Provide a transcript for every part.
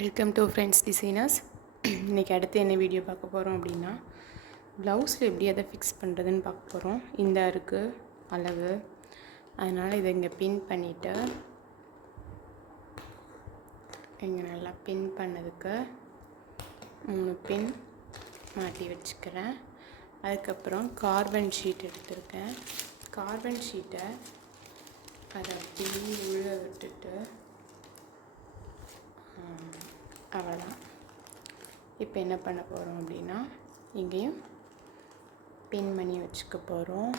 Welcome to friends designers. இன்றைக்கி அடுத்து என்ன வீடியோ பார்க்க போகிறோம் அப்படின்னா, ப்ளவுஸில் எப்படி அதை ஃபிக்ஸ் பண்ணுறதுன்னு பார்க்க போகிறோம். இந்த இருக்குது அளவு, அதனால் இதை இங்கே பின் பண்ணிவிட்டு இங்கே நல்லா பின் பண்ணதுக்கு 3 பின் மாட்டி வச்சுக்கிறேன். அதுக்கப்புறம் கார்பன் ஷீட் எடுத்திருக்கேன். கார்பன் ஷீட்டை அதை அப்படி உள்ளே விட்டுட்டு அவ்வளோதான். இப்போ என்ன பண்ண போகிறோம் அப்படின்னா, இங்கேயும் பின் பண்ணி வச்சுக்க போகிறோம்.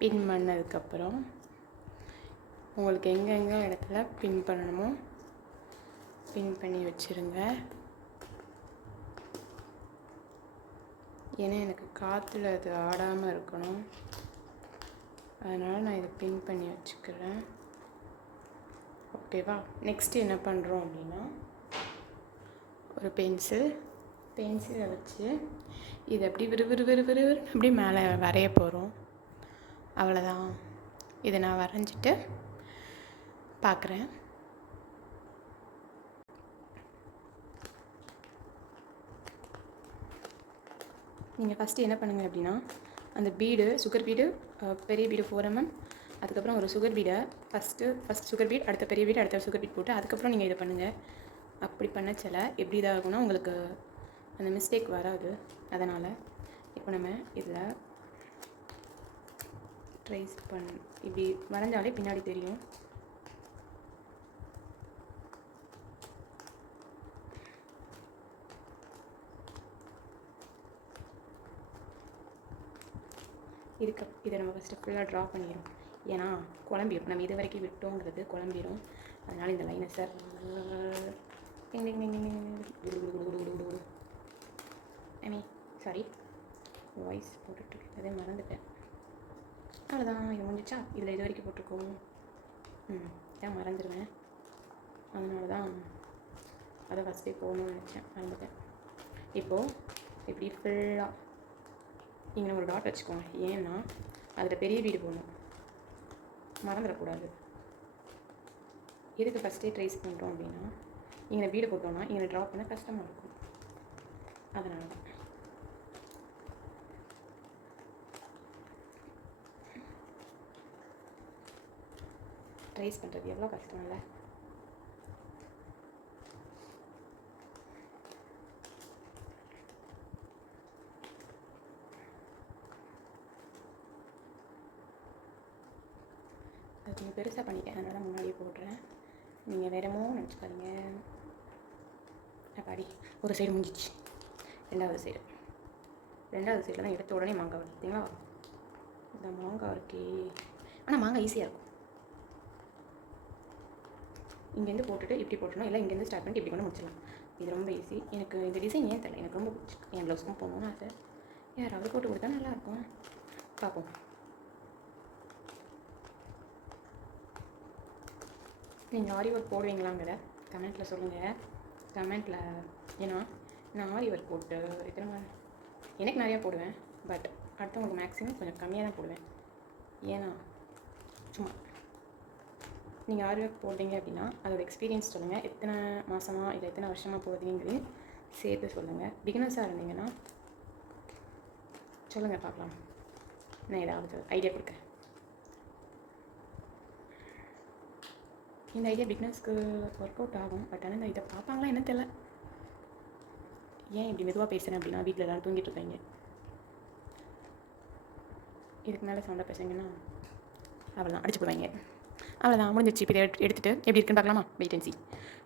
பின் பண்ணதுக்கப்புறம் உங்களுக்கு எங்கெங்கே இடத்துல பின் பண்ணணுமோ பின் பண்ணி வச்சுருங்க. ஏன்னா எனக்கு காற்றுல அது ஆடாமல் இருக்கணும், அதனால் நான் இதை பின் பண்ணி வச்சுக்கிறேன். ஓகேவா? நெக்ஸ்ட்டு என்ன பண்ணுறோம் அப்படின்னா, ஒரு பென்சிலை வச்சு இதை அப்படி விறு அப்படி மேலே வரைய போகிறோம். அவ்வளோதான். இதை நான் வரைஞ்சிட்டு பார்க்குறேன். நீங்கள் ஃபஸ்ட்டு என்ன பண்ணுங்கள் அப்படின்னா, அந்த பீடு, சுகர் பீடு, பெரிய பீடு 4 mm, அதுக்கப்புறம் ஒரு சுகர் பீடை ஃபஸ்ட் சுகர் பீட், அடுத்த பெரிய பீடு, அடுத்த சுகர் பீட் போட்டு அதுக்கப்புறம் நீங்கள் இதை பண்ணுங்கள். அப்படி பண்ண சில எப்படி இதாகும்னா உங்களுக்கு அந்த மிஸ்டேக் வராது. அதனால் இப்போ நம்ம இதில் ட்ரேஸ் இப்படி வரைஞ்சாலே பின்னாடி தெரியும். இதை நம்ம ஃபஸ்ட்டு ஃபுல்லாக ட்ரா பண்ணிடும். ஏன்னா குழம்பிடும், நம்ம இது வரைக்கும் விட்டோங்கிறது குழம்பிடும். அதனால் இந்த லைனை சார் சாரி வாய்ஸ் போட்டுட்டு அதே மறந்துட்டேன். அவ்வளோதான், இது முடிஞ்சிச்சா? இதில் இது வரைக்கும் போட்டிருக்கோம். இதான் மறந்துடுவேன். அதனால தான் அதை ஃபஸ்ட்டே போகணும்னு நினச்சேன், மறந்துட்டேன். இப்போது இப்படி ஃபுல்லாக இங்கே ஒரு டாட் வச்சுக்கோங்க. ஏன்னா அதில் பெரிய வீடு போடணும், மறந்துடக்கூடாது. எதுக்கு ஃபஸ்ட்டே ட்ரேஸ் பண்ணுறோம் அப்படின்னா, இங்கே வீடு போட்டோம்னா இங்கே ட்ரா பண்ண கஷ்டமாக இருக்கும். அதனால தான் ட்ரேஸ் பண்ணுறது எவ்வளோ கஷ்டம் இல்லை? அது கொஞ்சம் பெருசாக பண்ணிட்டேன், அதனால தான் முன்னாடியே போடுறேன். நீங்கள் வேறமோ நினச்சிக்காதீங்க. அப்பாடி, ஒரு சைடு முடிஞ்சிச்சு. ரெண்டாவது சைடில் தான் எடுத்த உடனே மாங்காய் பார்த்தீங்களா? இந்த மாங்காய் இருக்கே, ஆனால் மாங்காய் ஈஸியாக இருக்கும். இங்கேருந்து போட்டுட்டு இப்படி போட்டணும், இல்லை இங்கேருந்து ஸ்டார்ட் பண்ணிட்டு இப்படி கொண்டு முடிச்சிடலாம். இது ரொம்ப ஈஸி. எனக்கு இந்த டிசைன் ஏன் தெரியல, எனக்கு ரொம்ப பிடிச்சிருக்கு. என் ப்ளவுஸ்க்கும் போகணும்னு ஆசை. யாராவது போட்டு கொடுத்தா நல்லாயிருக்கும். பார்ப்போம். நீங்கள் ஆரி ஒர்க் போடுவீங்களாங்கிற கமெண்ட்டில் சொல்லுங்கள். கமெண்ட்டில். ஏன்னா நான் ஆரி ஒர்க் போட்டு எனக்கு நிறையா போடுவேன், பட் அடுத்தவங்களுக்கு மேக்ஸிமம் கொஞ்சம் கம்மியாக தான் போடுவேன். ஏன்னா சும்மா நீங்கள் ஆரி ஒர்க் போடுறீங்க அப்படின்னா அதோட எக்ஸ்பீரியன்ஸ் சொல்லுங்கள். எத்தனை மாதமாக இல்லை எத்தனை வருஷமாக போடுறீங்கிறது சேர்த்து சொல்லுங்கள். பிகினர்ஸாக இருந்தீங்கன்னா சொல்லுங்கள், பார்க்கலாம். நான் ஏதாவது ஐடியா கொடுக்குறேன். இந்த ஐடியா பிகினர்ஸ்க்கு ஒர்க் அவுட் ஆகும், பட் ஆனால் இந்த இதை பார்ப்பாங்களா என்ன தெரியல. ஏன் இப்படி மெதுவாக பேசுகிறேன் அப்படின்னா, வீட்டில் எல்லோரும் தூங்கிட்டு இருக்காங்க. இதுக்கு மேலே சவுண்டாக பேசுங்கன்னா அவ்வளோதான், அடிச்சு போடுவாங்க. அவ்வளோதான், முடிஞ்சிச்சு. இப்போ இதை எடுத்துகிட்டு எப்படி இருக்குன்னு பார்க்கலாமா? வெயிட் அண்ட் சீ.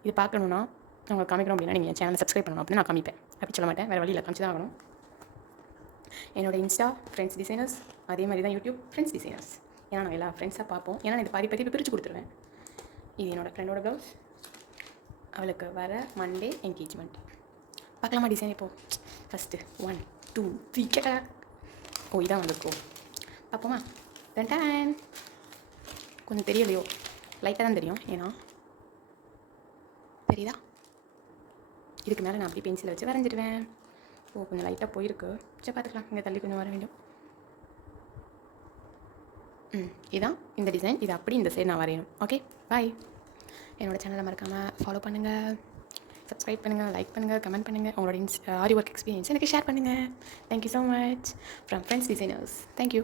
இது பார்க்கணுன்னா உங்களுக்கு காமிக்கிறோம் அப்படின்னா நீங்கள் சேனலை சப்ஸ்கிரைப் பண்ணணும் அப்படின்னு நான் காமிப்பேன். அப்படி சொல்ல மாட்டேன், வேறு வழியில் காமிச்சு தான் ஆகணும். என்னோட இன்ஸ்டா ஃப்ரெண்ட்ஸ் டிசைனர்ஸ், அதே மாதிரி தான் யூடியூப் ஃப்ரெண்ட்ஸ் டிசைனர்ஸ். ஏன்னா நான் எல்லா ஃப்ரெண்ட்ஸாக பார்ப்போம். ஏன்னா நான் இது பாதி பிரித்து கொடுத்துருவேன். இது என்னோடய ஃப்ரெண்டோட ப்ளவுஸ், அவளுக்கு வர மண்டே என்கேஜ்மெண்ட். பார்க்கலாமா டிசைன்? இப்போது ஃபஸ்ட்டு 1 2 3 கேட்டா. இதான் வந்துருக்கோம். பார்ப்போமா? டன் கொஞ்சம் தெரியலையோ, லைட்டாக தான் தெரியும். ஏன்னா தெரியுதா? இதுக்கு மேலே நான் அப்படி பென்சிலை வச்சு வரைஞ்சிடுவேன். கொஞ்சம் லைட்டாக போயிருக்கு. சரி பார்த்துக்கலாம். இங்கே தள்ளி கொஞ்சம் வர வேண்டும். இதான் இந்த டிசைன், இது அப்படி இந்த சைடு நான் வரையணும். ஓகே, பாய். என்னோடய சேனலை மறக்காமல் ஃபாலோ பண்ணுங்கள், சப்ஸ்கிரைப் பண்ணுங்கள், லைக் பண்ணுங்கள், கமெண்ட் பண்ணுங்கள். உங்களோட ஆரி ஒர்க் எக்ஸ்பீரியன்ஸ் எனக்கு ஷேர் பண்ணுங்கள். Thank you so much from friends designers. Thank you.